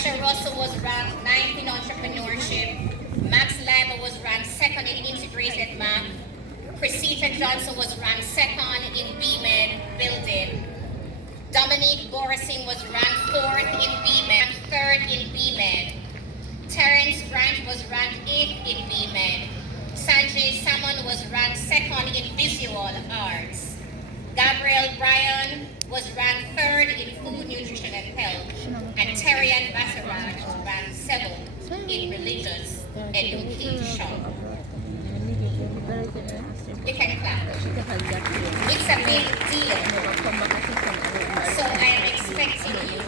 Marsha Russell was ranked 9th in entrepreneurship. Max Leiber was ranked 2nd in integrated math. Chrisita Johnson was ranked 2nd in BMed building. Dominique Borising was ranked 4th in BMed, 3rd in BMed. Terence Grant was ranked 8th in BMed. Sanjay Salmon was ranked 2nd in visual arts. Gabrielle Bryan was ranked 3rd in food, nutrition, and health. And Terian Basaraj was ranked 7th in religious education. You can clap. It's a big deal. So I am expecting you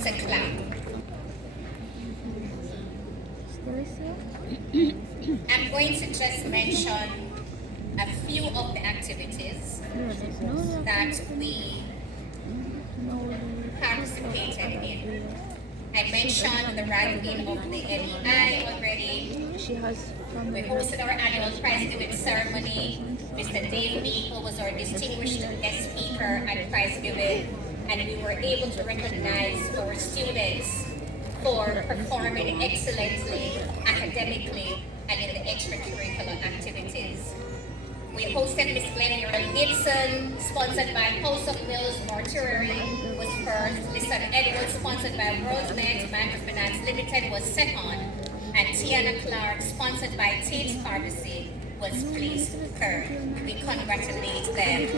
to clap. I'm going to just mention a few of the activities that we participated in. I mentioned the ranking of the NEI already. We hosted our annual prize giving ceremony. Mr. Dave Meeple was our distinguished guest speaker at prize giving, and we were able to recognize our students for performing excellently academically and in the extracurricular activities. We hosted Miss Glenn Gibson, sponsored by House of Mills Mortuary, was first. Listen Edwards, sponsored by WorldNet Microfinance Limited, was second. And Tiana Clark, sponsored by Tate's Pharmacy, was placed third. We congratulate them.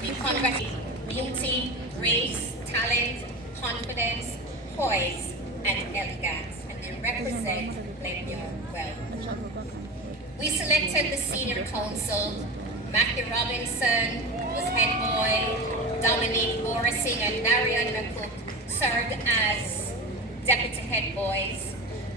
We congratulate beauty, grace, talent, confidence, poise, and elegance. And they represent Glenmuir well. We selected the senior council. Matthew Robinson was head boy. Dominique Borising and Darian McCook served as deputy head boys.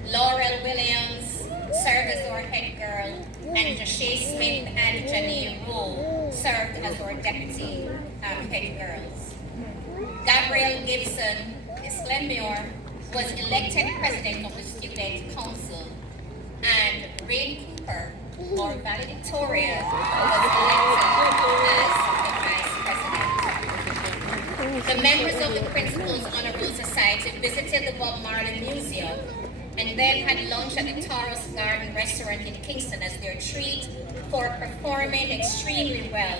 Laurel Williams served as our head girl. And Jashay Smith and Janine Rowe served as our deputy head girls. Gabrielle Gibson, Miss Glenmuir, was elected president of the student council. And Rain Cooper, or valedictorian, was elected as the vice president. The members of the Principals Honorable Society visited the Bob Marley Museum and then had lunch at the Taurus Garden restaurant in Kingston as their treat for performing extremely well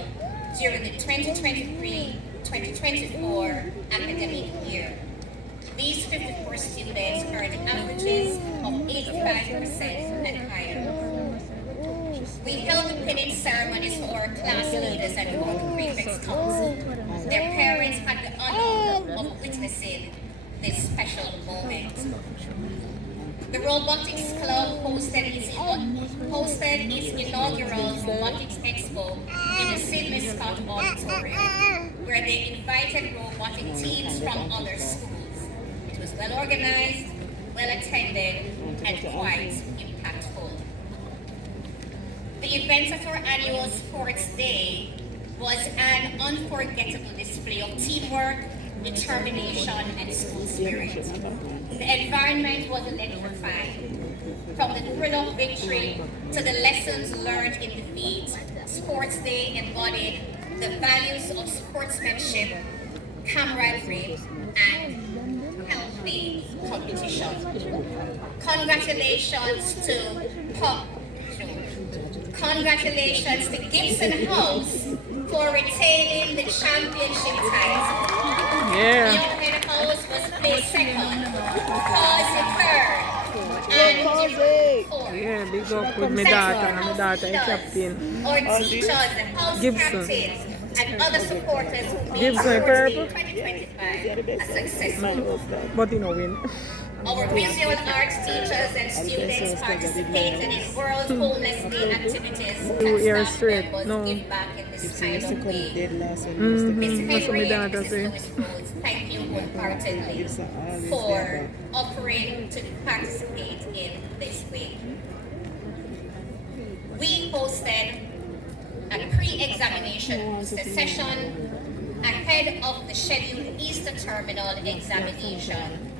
during the 2023-2024 academic year. These 54 students earned averages of 85% and higher. We held the pinning ceremonies for our class leaders and for the prefects council. Their parents had the honor of witnessing this special moment. The Robotics Club hosted its inaugural Robotics Expo in the Sidney Scott Auditorium, where they invited robotic teams from other schools. It was well organized, well attended, and quite impactful. The event of our annual Sports Day was an unforgettable display of teamwork, determination, and school spirit. The environment was electrifying. From the thrill of victory to the lessons learned in defeat, Sports Day embodied the values of sportsmanship, camaraderie, and healthy competition. Congratulations to Gibson House for retaining the championship title. Yeah. Younghead House was placed second, Causey third, and fourth. Yeah, big up with my daughter, is captain. Our teachers, the house Gibson. captains, and other supporters who made Gibson Sports purple. Day 2025 a success. But you know win. Our visual arts teachers and students participated in World Homeless Day activities. 2 years Staff straight, members no. give back in this time of need. Ms. That's what my Henry and daughter Mrs. say. Lewis Rhodes, thank you wholeheartedly for offering to participate in this week. We hosted a pre-examination session ahead of the scheduled Easter terminal examination.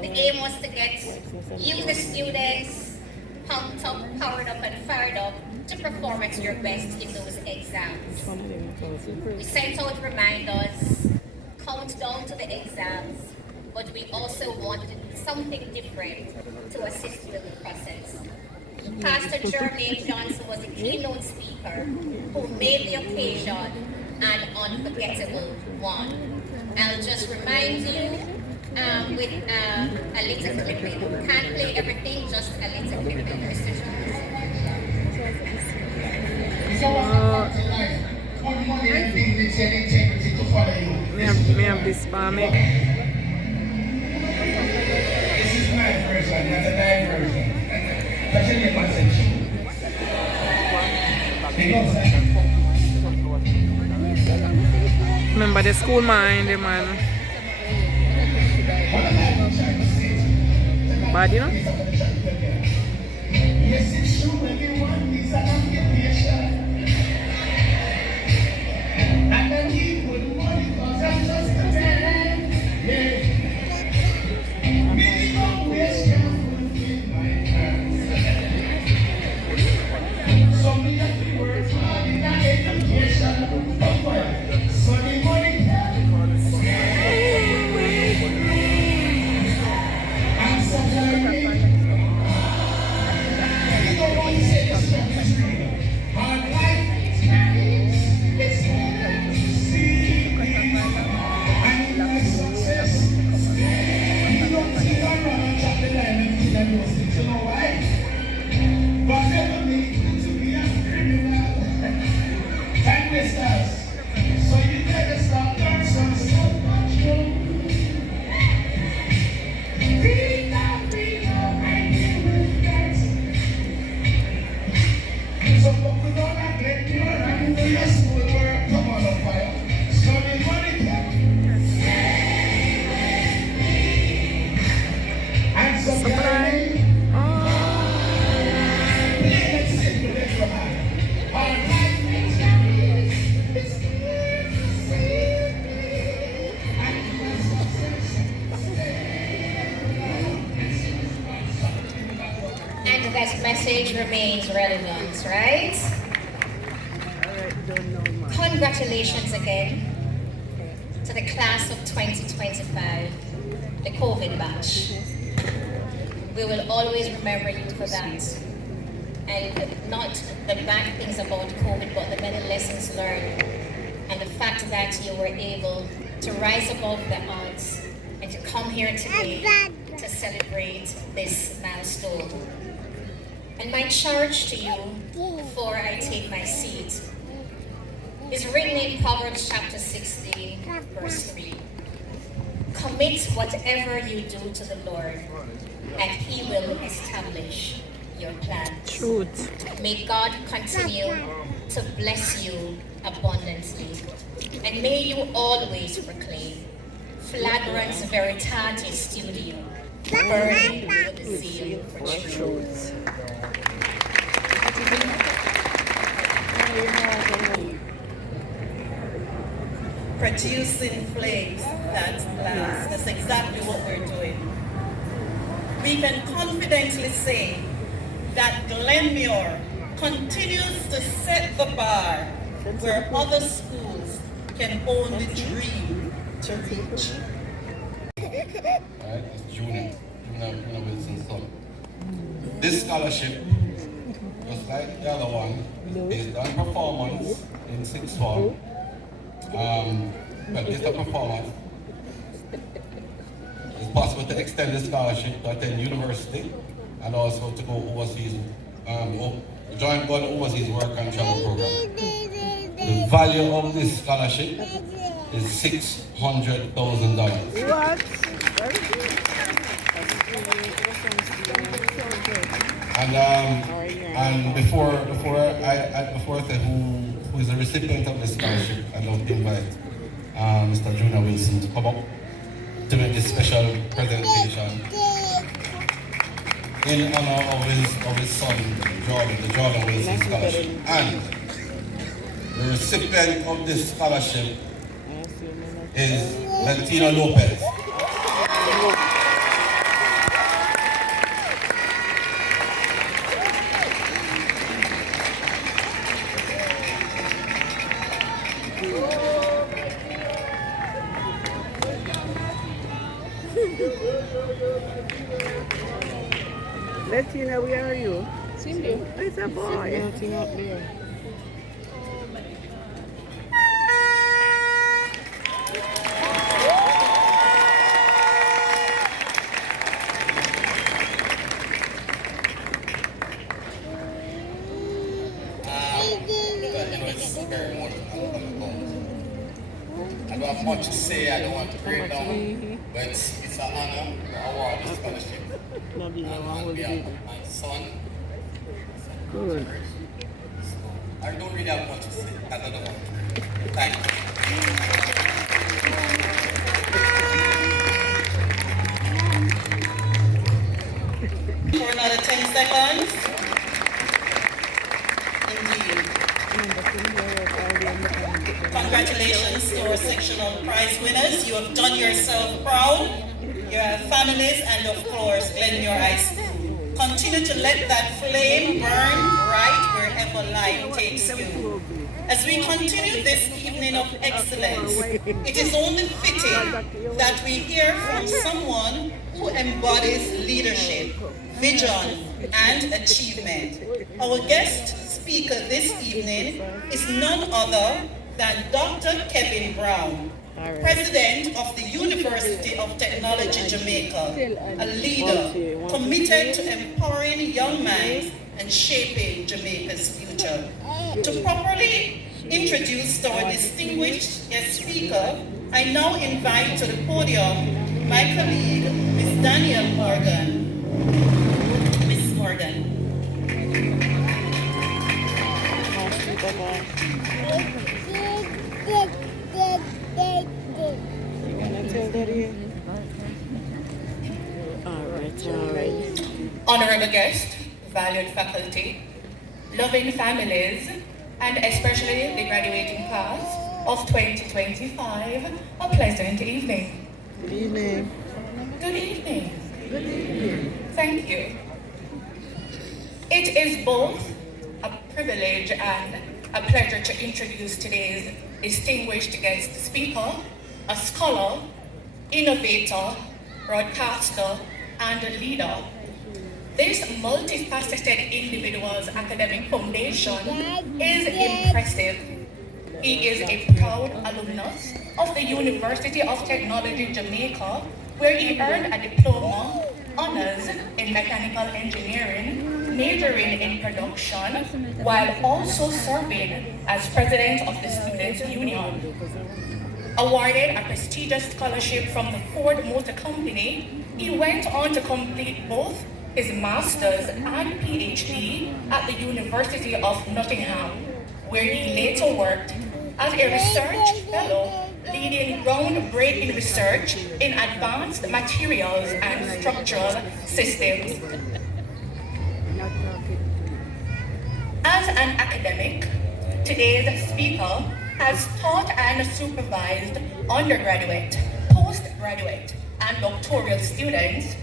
The aim was to get you, the students, pumped up, powered up, and fired up to perform at your best in those exams. We sent out reminders, countdown to the exams, but we also wanted to do something different to assist you in the process. Pastor Jermaine Johnson was a keynote speaker who made the occasion an unforgettable one. I'll just remind you with a little clipping. Can't play everything, just a little clipping, Mr. Jones. Me have this for me. This is my version, not the live version. That's in the message. Remember the school mind, man. Bad, you know? Yes, it's true, everyone needs an occupation. And I need good money because I'm just a man. Yeah. Minimum wage can't fulfill my plans. So me have to work hard in an education. So the money I'm suffering. You don't want to say this stuff is real. Hard life is see. And my success. You don't see one run on top the line and feel that you're sick. You know why? But never make it to be a criminal. Time wasters. So you better start learn some self-control. Breathe out, and deal with that. So what we gonna get you and do your school work, come on up fire. Study money, and supply. Let's sit with it, come on. All right, it's And that message remains relevant, right? Congratulations again to the class of 2025, the COVID batch. We will always remember you for that. And not the bad things about COVID, but the many lessons learned. And the fact that you were able to rise above the odds and to come here today to celebrate this milestone. And my charge to you before I take my seat is written in Proverbs chapter 16, verse 3. Commit whatever you do to the Lord, and He will establish your plans. Truth. May God continue to bless you abundantly. And may you always proclaim Flagrans Veritatis Studio, burning with zeal for truth. Producing flames that last. That's exactly what we're doing. We can confidently say that Glenmuir continues to set the bar where other schools can only dream to reach. Right, it's Junior Wilson's son. This scholarship, just like the other one, is based on performance in sixth form. But based on performance, it's possible to extend the scholarship to attend university and also to go overseas, join the overseas work and travel program. The value of this scholarship is $600,000. What? And before I say who is the recipient of this scholarship, I'd love to invite Mr. Junior Wilson to come up to make this special presentation in honor of his son Jordan, the Jordan Wilson Scholarship. And the recipient of this scholarship is Valentino Lopez. Lettina, where are you? Cindy. It's a boy. Nothing up there. I don't have much to say, I don't want to break down, but it's an honor to award this scholarship on behalf of my son. Good. I don't really have much to say, I don't want to. Thank you. For another 10 seconds. Indeed. Congratulations to our sectional prize winners. You have done yourself proud, your families, and of course, Glenmuir High School. Continue to let that flame burn bright wherever life takes you. As we continue this evening of excellence, it is only fitting that we hear from someone who embodies leadership, vision, and achievement. Our guest speaker this evening is none other than Dr. Kevin Brown, President of the University of Technology Jamaica, a leader committed to empowering young minds and shaping Jamaica's future. To properly introduce our distinguished guest speaker, I now invite to the podium my colleague, Ms. Danielle Morgan. Ms. Morgan. You gonna tell Daddy? Alright. Honorable guest, valued faculty, loving families, and especially the graduating class of 2025, a pleasant evening. Good evening. Good evening. Good evening. Thank you. It is both a privilege and a pleasure to introduce today's distinguished guest speaker, a scholar, innovator, broadcaster, and a leader. This multifaceted individual's academic foundation is impressive. He is a proud alumnus of the University of Technology Jamaica, where he earned a diploma, honors in mechanical engineering, majoring in production, while also serving as president of the Students' Union. Awarded a prestigious scholarship from the Ford Motor Company, he went on to complete both his master's and PhD at the University of Nottingham, where he later worked as a research fellow leading groundbreaking research in advanced materials and structural systems. As an academic, today's speaker has taught and supervised undergraduate, postgraduate, and doctoral students,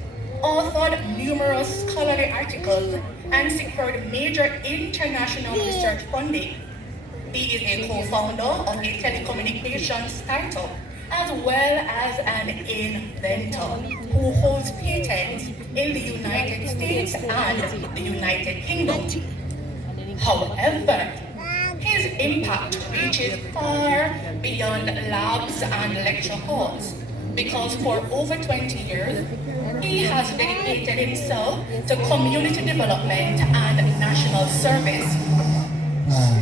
authored numerous scholarly articles, and secured major international research funding. He is a co-founder of a telecommunications startup, as well as an inventor who holds patents in the United States and the United Kingdom. However, his impact reaches far beyond labs and lecture halls, because for over 20 years, he has dedicated himself to community development and national service.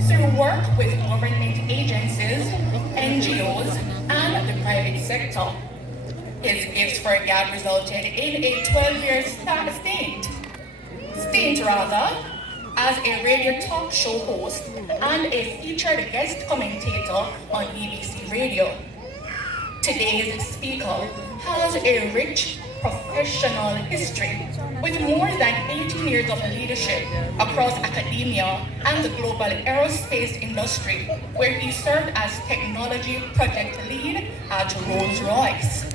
Through work with government agencies, NGOs, and the private sector, his gifts for GAD resulted in a 12-year stint as a radio talk show host and a featured guest commentator on BBC Radio. Today's speaker has a rich professional history with more than 18 years of leadership across academia and the global aerospace industry, where he served as technology project lead at Rolls-Royce,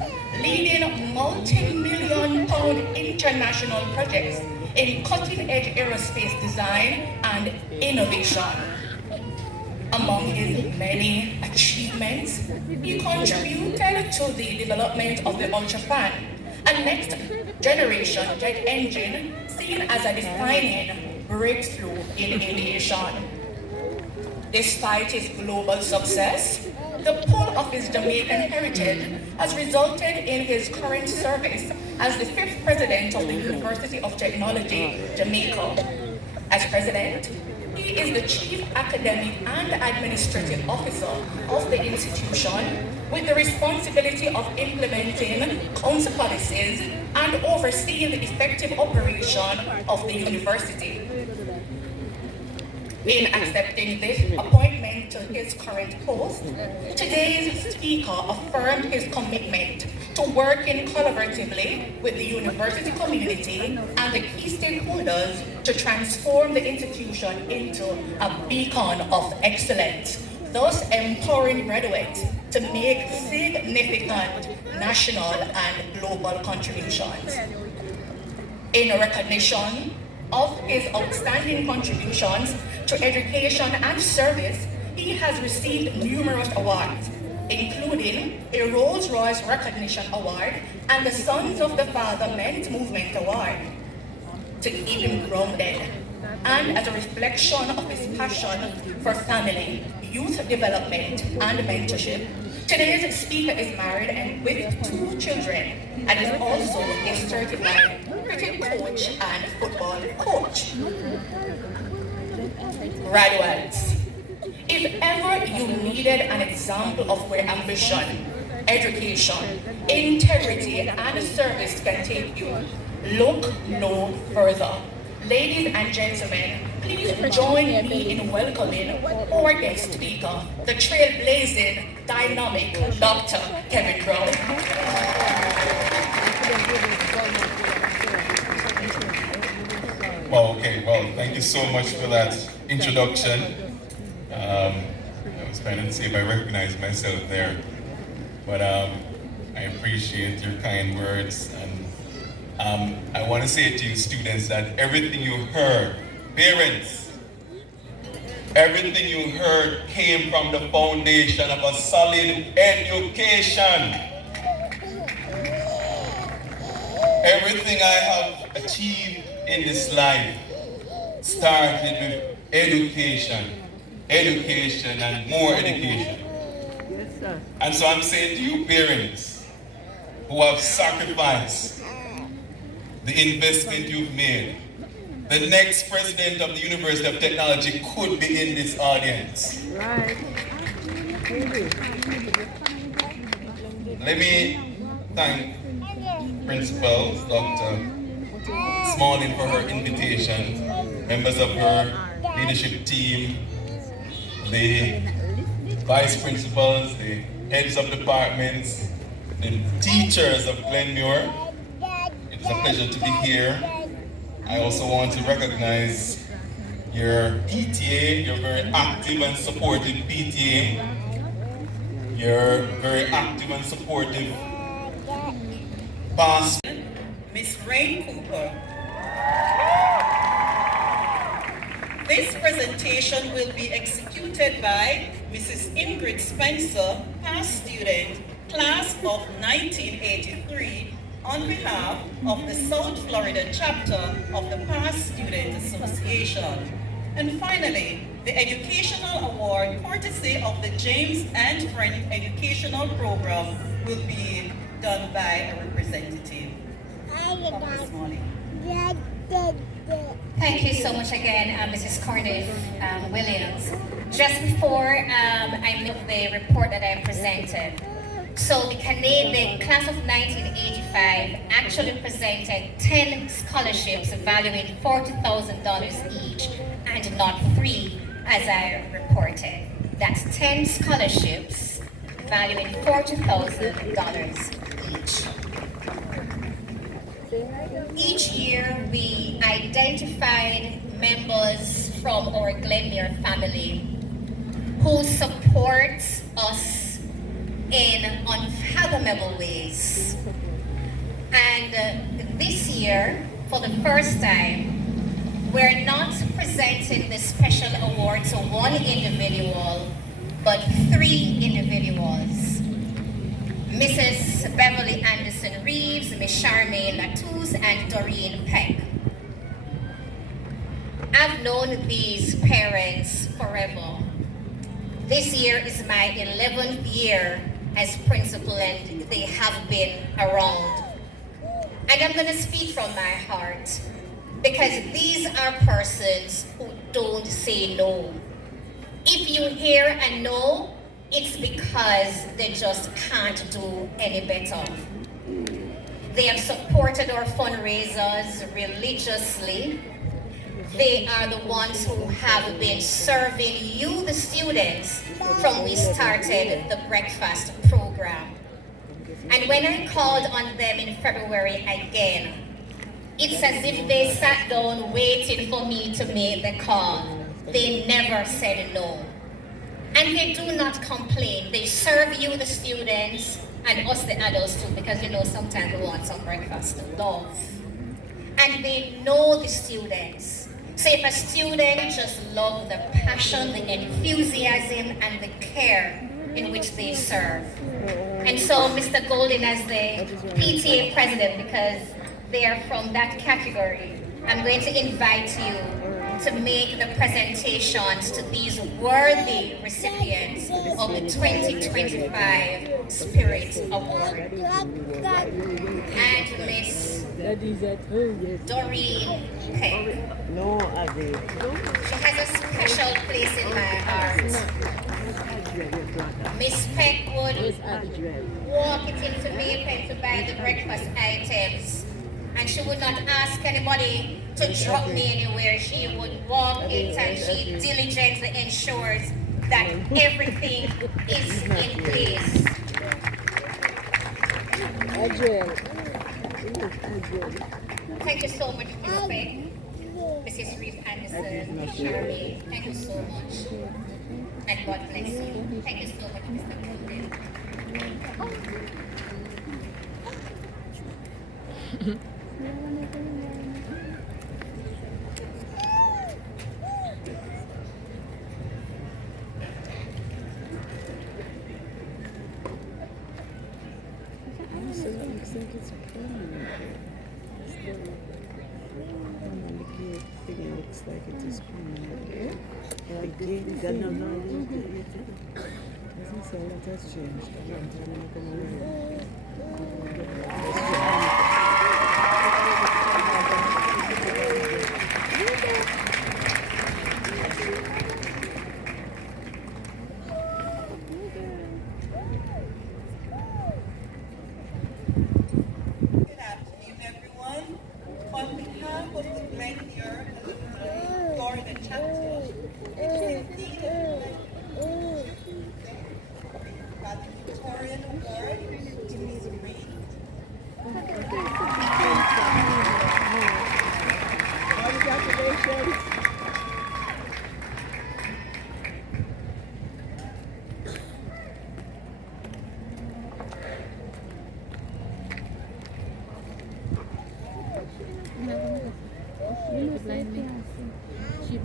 leading multi-million-pound international projects in cutting-edge aerospace design and innovation. Among his many achievements, he contributed to the development of the UltraFan, a next generation jet engine seen as a defining breakthrough in aviation. Despite his global success, the pull of his Jamaican heritage has resulted in his current service as the 5th president of the University of Technology, Jamaica. As president, he is the chief academic and administrative officer of the institution with the responsibility of implementing council policies and overseeing the effective operation of the university. In accepting this appointment to his current post, today's speaker affirmed his commitment to working collaboratively with the university community and the key stakeholders to transform the institution into a beacon of excellence, thus empowering graduates to make significant national and global contributions. In recognition of his outstanding contributions to education and service, he has received numerous awards, including a Rolls-Royce Recognition Award and the Sons of the Father Men's Movement Award. To keep him grounded, and as a reflection of his passion for family, youth development, and mentorship, today's speaker is married and with 2 children, and is also a certified cricket coach and football coach. Graduates, if ever you needed an example of where ambition, education, integrity, and service can take you, look no further. Ladies and gentlemen, please join me in welcoming our guest speaker, the trailblazing, dynamic Dr. Kevin Brown. Well, okay, well, thank you so much for that introduction. I was trying to see if I recognize myself there, but I appreciate your kind words, and I want to say to you students that everything you heard, parents, everything you heard came from the foundation of a solid education. Everything I have achieved in this life started with education, education and more education. Yes, sir. And so I'm saying to you parents who have sacrificed the investment you've made, the next president of the University of Technology could be in this audience. Right. Let me thank Principal Dr. Smalling for her invitation, members of her leadership team, the vice principals, the heads of departments, the teachers of Glenmuir. It is a pleasure to be here. I also want to recognize your PTA, your very active and supportive PTA, your very active and supportive past. Miss Rain Cooper. This presentation will be executed by Mrs. Ingrid Spencer, past student, class of 1983, on behalf of the South Florida chapter of the Past Student Association. And finally, the Educational Award, courtesy of the James and Friend Educational Program, will be done by a representative. This morning. Thank you so much again, Mrs. Corniff Williams. Just before I make the report that I presented, so the class of 1985 actually presented 10 scholarships valuing $40,000 each, and not 3 as I reported. That's 10 scholarships valuing $40,000 each. Each year, we identified members from our Glenmuir family who support us in unfathomable ways. And this year, for the first time, we're not presenting the special award to one individual, but 3 individuals. Mrs. Beverly Anderson Reeves, Miss Charmaine Latous, and Doreen Peck. I've known these parents forever. This year is my 11th year as principal, and they have been around. And I'm gonna speak from my heart, because these are persons who don't say no. If you hear a no, it's because they just can't do any better. They have supported our fundraisers religiously. They are the ones who have been serving you, the students, from we started the breakfast program. And when I called on them in February again, it's as if they sat down waiting for me to make the call. They never said no. And they do not complain. They serve you, the students, and us, the adults too, because you know sometimes we want some breakfast to love. And they know the students. So if a student just loves the passion, the enthusiasm, and the care in which they serve. And so Mr. Golden, as the PTA president, because they are from that category, I'm going to invite you to make the presentations to these worthy recipients of the 2025 Spirit Award. And Miss Doreen Peck. No, I did. She has a special place in my heart. Miss Peck would walk it into Maypen to buy the breakfast items, and she would not ask anybody to drop me anywhere. She would walk it, and she diligently ensures that everything is in place. Thank you so much, Miss Peck. Mrs. Reeve Anderson, Miss Charmaine, thank you so much. And God bless you. Thank you so much, Mr. Golden. It looks like it is permanent. Like it doesn't say that has changed. I don't Good afternoon, everyone. On behalf of the Glenmuir Alumni Florida chapter, it is indeed a pleasure to present the Victorian Award to Ms. Reed. Congratulations. She